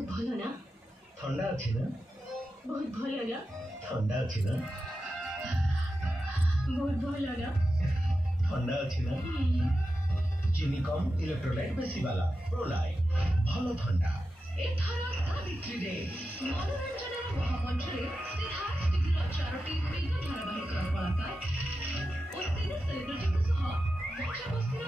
बहुत भलो ना ठंडा अच्छी ना बहुत भलो ना ठंडा अच्छी ना बहुत भलो ना ठंडा अच्छी ना चीनी कम इलेक्ट्रोलाइट बेसी वाला प्रोलाइट भलो ठंडा एथर सावित्री रे मनोरंजन महामंचरे सिद्धार्थ चारोटी विभिन्न धारावाहिक वार्ता और सिने सेलिब्रिटी को सह मजा मस्ती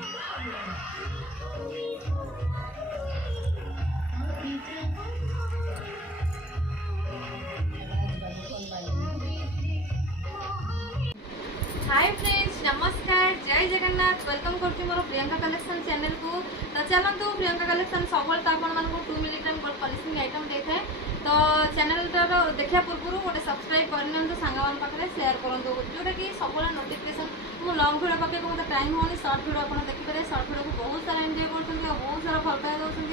हाय फ्रेंड्स नमस्कार जय जगन्नाथ वेलकम करती मोर प्रियंका कलेक्शन चैनल को। तो चलतु प्रियंका कलेक्शन सब आपण 2 मिलीग्राम गोल्ड पॉलिशिंग आइटम देखे तो चैनल देखा पूर्व गोटे सब्सक्राइब करनी सांग पाखे सेयार करूँ जोटा कि सब नोटिफिकेशन मुझे लंग भिडियो पकड़ मतलब टाइम होनी सर्ट भिडियो आप देखिए सर्ट भिडियो को बहुत सारा एंजॉय कर बहुत सारा भल पाई दौरान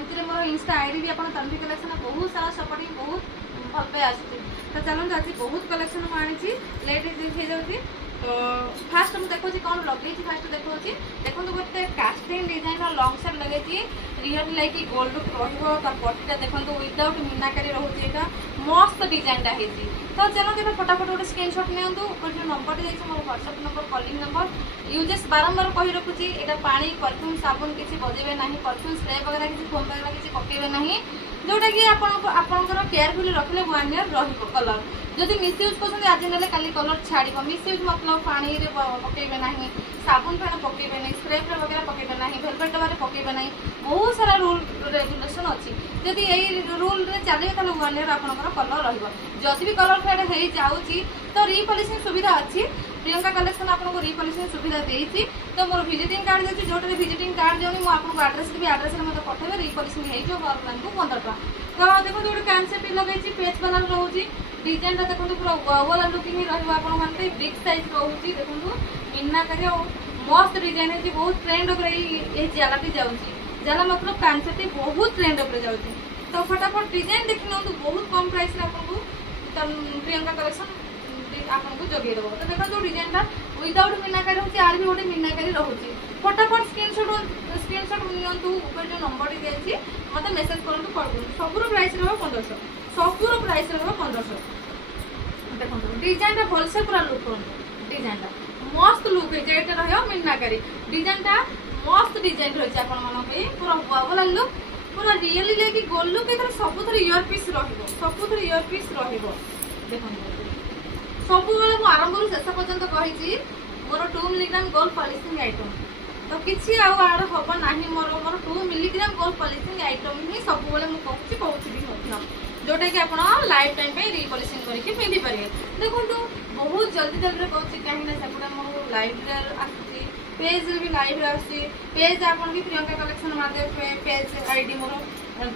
एमती मोर इंस्टा आईडी भी आप तन्वी कलेक्शन बहुत सारा सपोर्टिंग बहुत भल पाई आसूँ। तो चलते आज बहुत कलेक्शन को आनी लेट हो जाऊँगी। तो फास्ट मुझे देखो कौन लगे फास्ट देखो देखो गोटे कास्टिंग डिजाइन लंग सेट लगे रियल लाइक गोल्ड पट्टा देखो विदाउट मीनाकारी रोचे मस्त डिजाइन तो चलो फटाफट गोटे स्क्रीनशॉट नियंतु जो नंबर जाइए मोर व्हाट्सएप नंबर कॉलिंग नंबर यूजेस बारंबार कही रखुची यहाँ पानी परफ्यूम साबुन किसी बजेबे ना परफ्यूम स्प्रे वगैरह किसी फोम वगैरह किसी पकेबे ना जोटा कि आपंकर केयरफुल रखिले 1 ईयर रलर जदि मिसयूज कर आज ना काली कलर छाड़ मिसयूज मतलब पानी पकेबे ना साबुन फेण पकेबे ना स्प्रे वगैरह पकेबे ना भेलवेट डब्बा पकेबे ना बहुत सारा रूल रेगुलेशन अच्छी जदि यही रूल चलिए ताले 1 ईयर आपंकर कलर रही भी कलर फेड हो जाऊँगी तो रिपॉलिशिंग सुविधा अच्छी प्रियंका कलेक्शन आपको रिपॉलिशिंग सुविधा देती तो मोर विजिटिंग कार्ड अच्छी जो विजिटिंग कार्ड जाऊँगी मुझे आड्रेस देवी आड्रेस में मतलब पठेबे रिपॉलिशिंग हो 15 टका। तो देखो गोटे कैंसेट लगे पेज कलर रोचे डिजाइन देखो पूरा ओवल लुकिंग ही रही बिग साइज रोचे देखो मीनाकारी मस्त डिजाइन है बहुत ट्रेंड ये जालाटी जाऊँगी जाला मतलब कैंसेट बहुत ट्रेंड जाऊँगी। तो फटाफट डिजाइन देखी ना बहुत कम प्राइस आपको प्रियंका कलेक्शन आपको जगे देव। तो देखो डिजाइन विदाउट मीनाकारी होती आर भी गोटे मीनाकारी रोचे फटाफट स्क्रीनशॉट नियंतु ऊपर जो नंबर दी मत मेसेज करूँ कॉल करूँ सबूर प्राइस रहा 1500 सबूर प्राइस रहा 1500। देखो डिजाइन भलसे पूरा लुक करूँ डिजाइन मस्त लुक है ये रहा मीनाकारी डिजाइन मस्त डिजाइन रही है पूरा वाला लुक पूरा रियली लेकिन गोल्ड लुक सब इयर पीस सब इयर पीस देखो सब मुझे आरंभ शेष पर्यंत कही मोर 2 मिलीग्राम गोल्ड पॉलिशिंग आइटम तो किसी आड़ हम ना मोर 2 मिलीग्राम गोल्ड पॉलिशिंग आइटम ही सब कहूँ जोटा कि आप लाइफ टाइम रिपॉलिशिंग करके पिंधि पारे। देखो बहुत जल्दी जल्दी कहूँ कहीं सेपटे मोर लाइव आसूँ पेज भी लाइव आसूँ पेज आप प्रियंका कलेक्शन मारे पेज आईडी मोर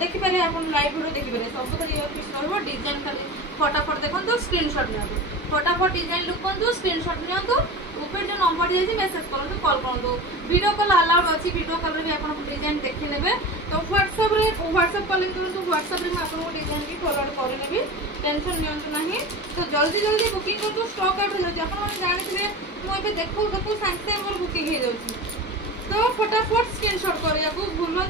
देखिपारे आप लाइव भिडियो देखिपारे सब इयर पीस रहा डिजाइन खाली फटाफट देखो स्क्रीनशॉट नियंतु फटाफट डिजाइन लुकंतु स्क्रीनशॉट नियंतु ऊपर जो नंबर दिए मेसेज करूँ कॉल करूँ वीडियो कॉल अलाउड अच्छी वीडियो कॉल भी आप डिजाइन देखी ने तो व्हाट्सएप कॉलिंग करूँ व्हाट्सएप में आपको डिजाइन भी फॉरवर्ड करनेबी टेंशन नियंतु नहीं। तो जल्दी जल्दी बुकिंग करूँ स्टॉक आउट हो जाए आप जानते मुझे देखो देखो साଙ୍ଗे सागे मोर बुकिंग हो जाऊँगी। तो फटाफट स्क्रीनशॉट करिया भूलु ना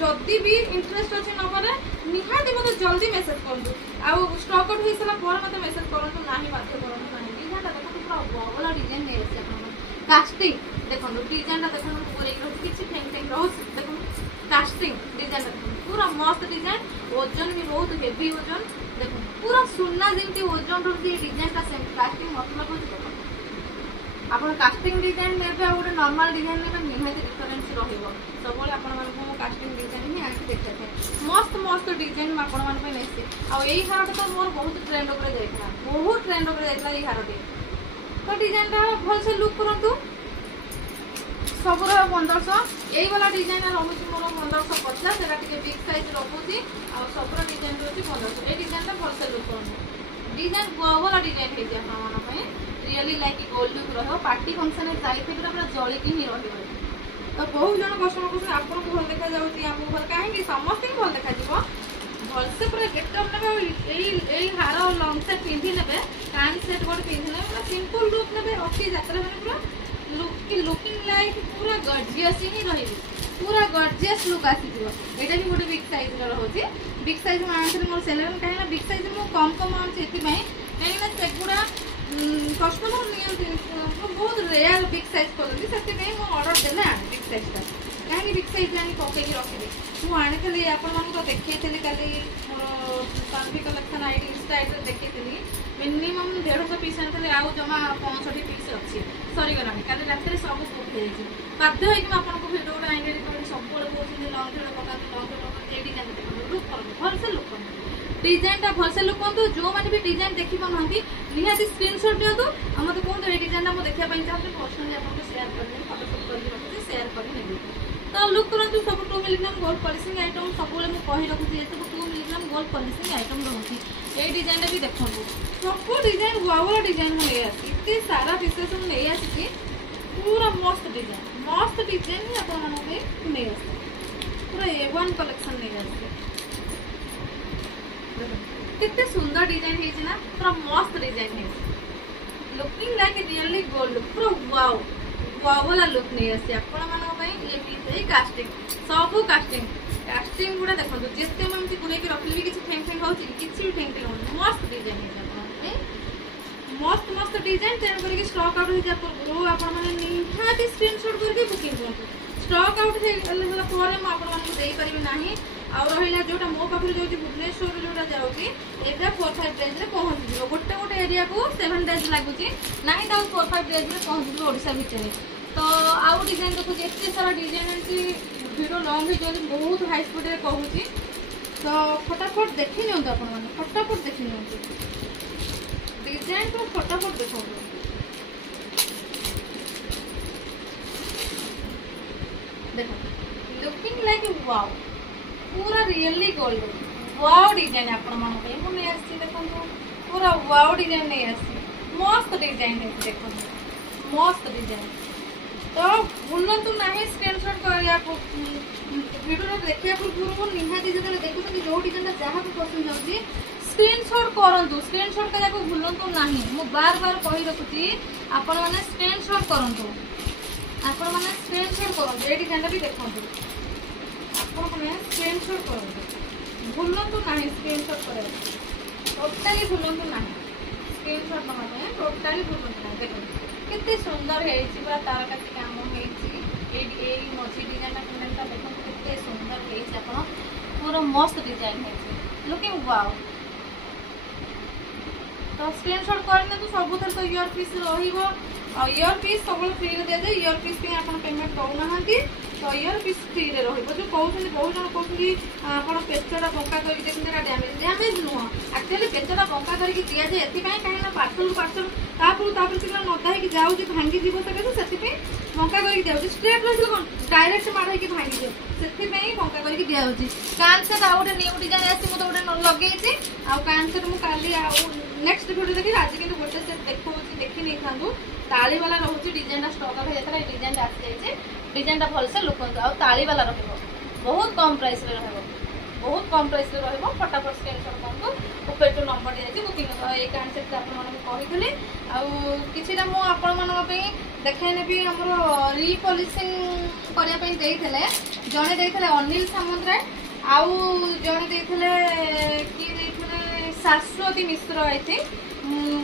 जदि भी इंटरेस्ट अच्छे नबर निहाती मतलब जल्दी मेसेज करूँ आउ स्टॉक आउट हो सारा मत मेसेज करूँ ना बाध्य करूँ ना डिजाइन देखो पूरा वाला डिजाइन नहीं कास्टिंग देखो डिजाइन देखो पूरे किसी फेंग फेंग रोज देखो कास्टिंग डिजाइन देखो पूरा मस्त डिजाइन ओजन भी बहुत हेवी ओजन देखो पूरा सुना जमी ओजन रोचे डिजाइन कास्टिंग मतलब देखो आप कास्टिंग डिजाइन ने गोटे नॉर्मल डिजाइन ने निहाती डिफरेन्स सब कास्टिंग डिजाइन ही आगे देखते मस्त मस्त डिजाइन आपसी आई हार तो मोर बहुत ट्रेंड जाता बहुत ट्रेंड जाता ये हारटी तो डिजाइन भलसे लुक करूँ सब 1500 यही वाला डिजाइन रोचे मोर 1550 से बिग साइज रोचे आ सब डिजाइन रोचे 1500 ये डिजाइन भलसे लुक करूँ डिजाइन वाला डिजाइन है रियली लाइक गोल्ड लुक रहा पार्टी फंक्शन में जाइए पूरा जलिकी ही रही तो बहुत जन कस्टमर कहते आपको भल देखा जाऊँगी भल कहीं समस्त भल देखा भलसे पूरा गेटअप ने हार लंग सेट पिंधि ने कान सेट गोटे पिंधि ने पूरा सिंपल लुक ने अति जात्रा मैंने पूरा लुकिंग लाइक पूरा गर्जियस ही रही पूरा गॉर्जियस लुक आसीजिवो एटा भी गोटे बिग साइज रो होची बिग साइज में आनथि मोर सेलर काहे ना बिग साइज मो कम कम आनथि एथि पई काहे ना सेगुडा कस्टमर नियंती बहुत रेयर बिग साइज करती से मो ऑर्डर देले आने बिग साइज का कहीं बिग साइज आनी पकईकि रखिली मुझे आनी आपको देखी काली मोर Saanvi collection ID insta ID देखी मिनिमम 150 पीस आनी आउ जमा 65 पीस अच्छी सरीगला काली रात सब बुक हो बाध्य होगी आपको भिडियो गोटे आईडी सब कहते लंग भिडियो पका लंग भिडियो डिजाइन देखो लुक कर भलसे लुक कर डिजाइन भलसे लुक करूँ जो मैंने भी डिजाइन देखी पाना निहाती स्क्रीनशॉट दिखाँ और मतलब कहते ये डिजाइन मुझे देखा चाहिए पर्सनाली आपको सेयार करेंगे फटोशूट करके सेयार कर तो लुक करूँ सब 2 मिलीग्राम गोल्ड पॉलिशिंग आइटम सब कही रखुच्छी ये सब 2 मिलीग्राम गोल्ड पॉलिशिंग आइटम रोचे ये डिजाइन भी देखो सब डिजाइन वाला डिजाइन मुझे आते सारा विशेष नहीं आसी पूरा मस्त डिजाइन ही आप नहीं आसे पूरा A1 कलेक्शन नहीं आसे कितने सुंदर डिजाइन है ना पूरा मस्त डिजाइन है लुकिंग लाइक रियली गोल्ड पूरा वाओ वाओ वाला लुक नहीं आसी ये कास्टिंग सब कास्टिंग गुड़ा देखो जिते मुझे गुड़े रखली भी किसी ठेंग ठेंग हो किसी भी ठेंग ठेंग हो मस्त डिजाइन है मस्त मस्त डिजाइन तेणुक स्टॉक आउट हो पूर्व आपती स्क्रीनशॉट करके बुकिंग करूँ स्टॉक आउट होपारे ना आउ रहा जोटा मो पाखे जो भुवनेश्वर जोटा जाऊँगी एटा 4-5 डेज में पहुँची गोटे गोटे एरिया को 7 डेज लगुच ना 4-5 डेज में पहुँची ओडिशा भितर तो आउ डिजाइन देखो एत सारा डिजाइन भिडियो लंग हो बहुत हाई स्पीड में कहूँ तो फटाफट देखी नि आप फटाफट देखी नि डिजाइन तो फटाफट देखो देखो लुकिंग लाइक वाओ पूरा रियली गोल्ड वाओ डिजाइन आपने देखो पूरा वाओ डिजाइन नहीं आसी मस्त डिजाइन है देखो मस्त डिजाइन तो भूलु ना स्क्रीनशॉट कर वीडियो देखा पूर्व निहाती जो देखुं जो डिजाइन जहाँ भी पसंद जाऊँगी स्क्रीनशॉट करूँ स्क्रीनशॉट करने भूलु ना मुझे बार बार कही रखुची आपण मैंने स्क्रीनशॉट करूँ आपण मैंने स्क्रीनशॉट करूँ ये डिजाइन भी देखो आपने स्क्रीनशॉट करूँ भूलु ना स्क्रीनशॉट कर टोटाली भूलु ना स्क्रीनशॉट नवा टोटाली भूलु ना देखो कितने सुंदर है तार काटी कम हो मझी डिजाइन देखो कितने सुंदर है पूरा मस्त डिजाइन है लुकिंग वाओ तो स्क्रीनशॉट करने तो सब तो इयर पीस इयर पीस सब फ्री दि जाए इयर पीस आप पेमेंट करूना तो इयर पीस फ्री जो कहते बहुत जन कहते आप पेचटा बंका करके देखते डैमेज नुह एक्चुअली पेचटा बंका करके दि जाए ये कहीं पार्सल पार्सल नदा हो जाऊँगी भांगी जीव से बंका करके दिया स्ट्रेट रही कौन डायरेक्ट माड़ हो भांगी जाए से बंका करके दिखाई कान सेट आउ गए न्यू डिजाइन आसी मुझे गोटे लगे कान सेट मुझे नेक्स्ट वीडियो देखिए आज कि गोटे सेट देखो देखी नहीं था ताली वाला रोचे डिजाइन स्टॉक आउट होता है डिजाइन आसी जाए डिजाइन भलसे लुक ताली वाला रहा बहुत कम प्राइस में रहा बहुत कम प्राइस में रहा फटाफट स्क्रीनशॉट करूँ ऊपर जो नंबर दिखाई बुकिंग ये कनसेप्ट आपड़ी किसी मुझे देखाई नेबी आम रिपॉलिशिंग करने जड़े देते अनिल सामंतराय आउ जड़े देते शाश्वती मिश्र आई थिंक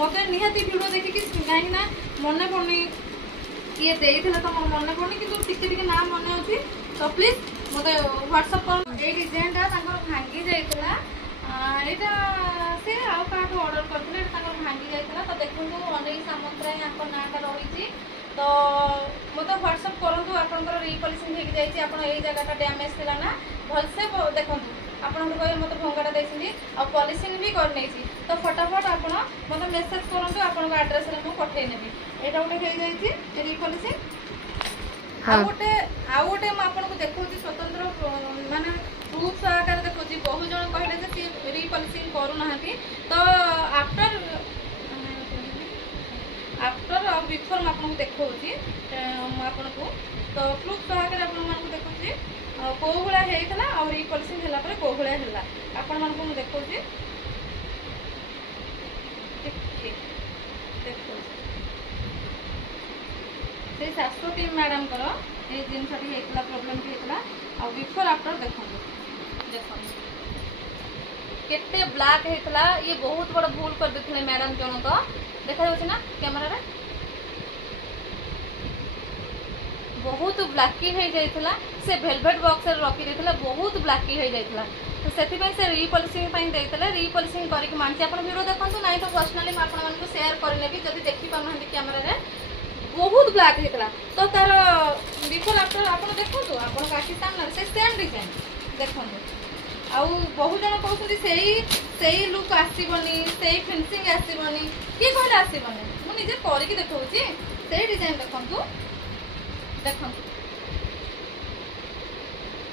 मत निहाती वीडियो देखिए कहीं मन पड़नी ये देते तो मन पड़नी कि ना मन अच्छी तो प्लीज मत व्हाट्सअप कर ये डिजाइन भांगी जाइए यहाँ से आउ क्या अर्डर करते भांगी जाइए तो देखो अनिल सामंतराय नाटा रही तो मत व्हाट्सअप करूँ आपंकर रिपॉलिशिंग हो जाए जगह डैमेज थी ना भलसे देखो आपको कहे मत भंगाटा देखी आ पॉलिशिंग भी करनी तो फटाफट आप मत मेसेज करूँ आपन एड्रेस मुझे पठे नेबी यहाँ गोटे हो जाए रिपॉलिशिंग आउ गोटे आपको देखा स्वतंत्र माने प्रूफ आकार देखा बहुत जन कहले रिपॉलिशिंग करूना तो आफ्टर और बिफोर आपको देखा आपको तो प्रूफ आकार आपको देखा कौ भाया होता और रिपॉलिशिंग है कौ भाया आपण मानक मुझे देखा देखो से शाश्वती मैडम ये जिनसा होता प्रोब्लेम होता आ बिफोर आफ्टर देखो केते ब्लैक होता ये बहुत बड़ भूल कर देते मैडम जनक देखा ना कैमरा बहुत ब्लैकी हो जाता से वेलवेट बॉक्स रखी देता बहुत ब्लैकी हो जाता तो से रीपॉलिशिंग देते रीपॉलिशिंग करके मानसी आप वीडियो देखो ना तो पर्सनाली मुझे सेयार करनेबी जब देखी पाना कैमेरा बहुत ब्लैक होता तो तार बिफोर आफ्टर आप देखो आप आखि सामने से सेम डिजाइन देखो आउ बहुत जन कहते से लुक आसबनी से फिनिशिंग आसबनी किए कहले आसबनी मुझे करके देखा से डिजाइन देखु देखो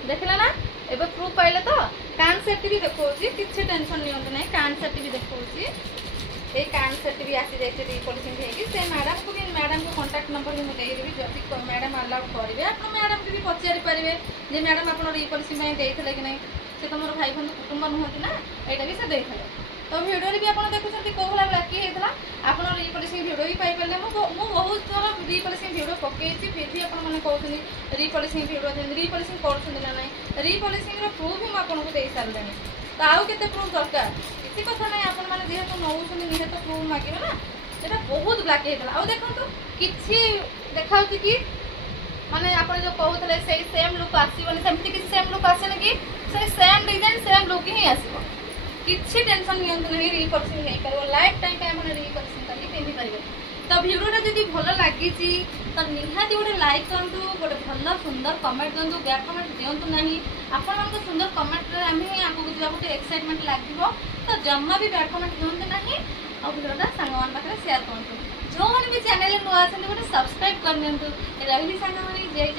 देखला ना एबे प्रूफ पाइले तो कान सेट भी देखो किसी टेंशन नहीं ना कान सेट भी देखो ये कान सेट भी आसी जाए रीपॉलिशिंग होगी से मैडम को भी मैडम को कांटेक्ट नंबर भी मुझे देवी जब मैडम अलाउड करेंगे आप मैडम को भी पचारि पारे जे मैडम आप रीपॉलिशिंग देते कि नहीं से तुम भाई बंधु कुटुंब नुहति ना यहाँ भी से देते तो भिडियो भी आप देखुं कौ भाई ब्लैकी होता आप रीपॉलिशिंग भिडियो भी पाइपर मुझे बहुत थोड़ा रीपॉलिशिंग भिडियो पकई फिर भी आपने कहते रीपॉलिशिंग भिडियो रीपॉलिशिंग कर ना रीपॉलिशिंग प्रूफ भी मुझे दे सारे तो आउ के प्रूफ दरकार किसी कथा ना आप जेहेतु नौ निहत प्रूफ मागे ना ये बहुत ब्लैक होता आ देखो कि देखा कि माने आप जो कहते से सेम लुक आसबनी सेमती किसी सेम लुक आसेनि कि सेम डिजाइन सेम लुक ही आसो किसी टेंशन नहीं रीपॉलिशिंग हो पार लाइफ टाइम आप रीपॉलिशिंग करके पिंधि पारे तो भिडियोटा जब भल लगी तो निहाती गोटे लाइक करूँ गोटे भल सुंदर कमेंट दिंतु बैक कमेंट दिंतु ना आपण सुंदर कमेंट आम आगे जा गोटे एक्साइटमेंट लगे तो जमा भी बैक कमेंट दिंतु ना आ भिडियोटा सांग पाखे सेयार करूँ जो मैंने भी चैनल नुआ गोटे सब्सक्राइब कर दिखाँ रही सांग जय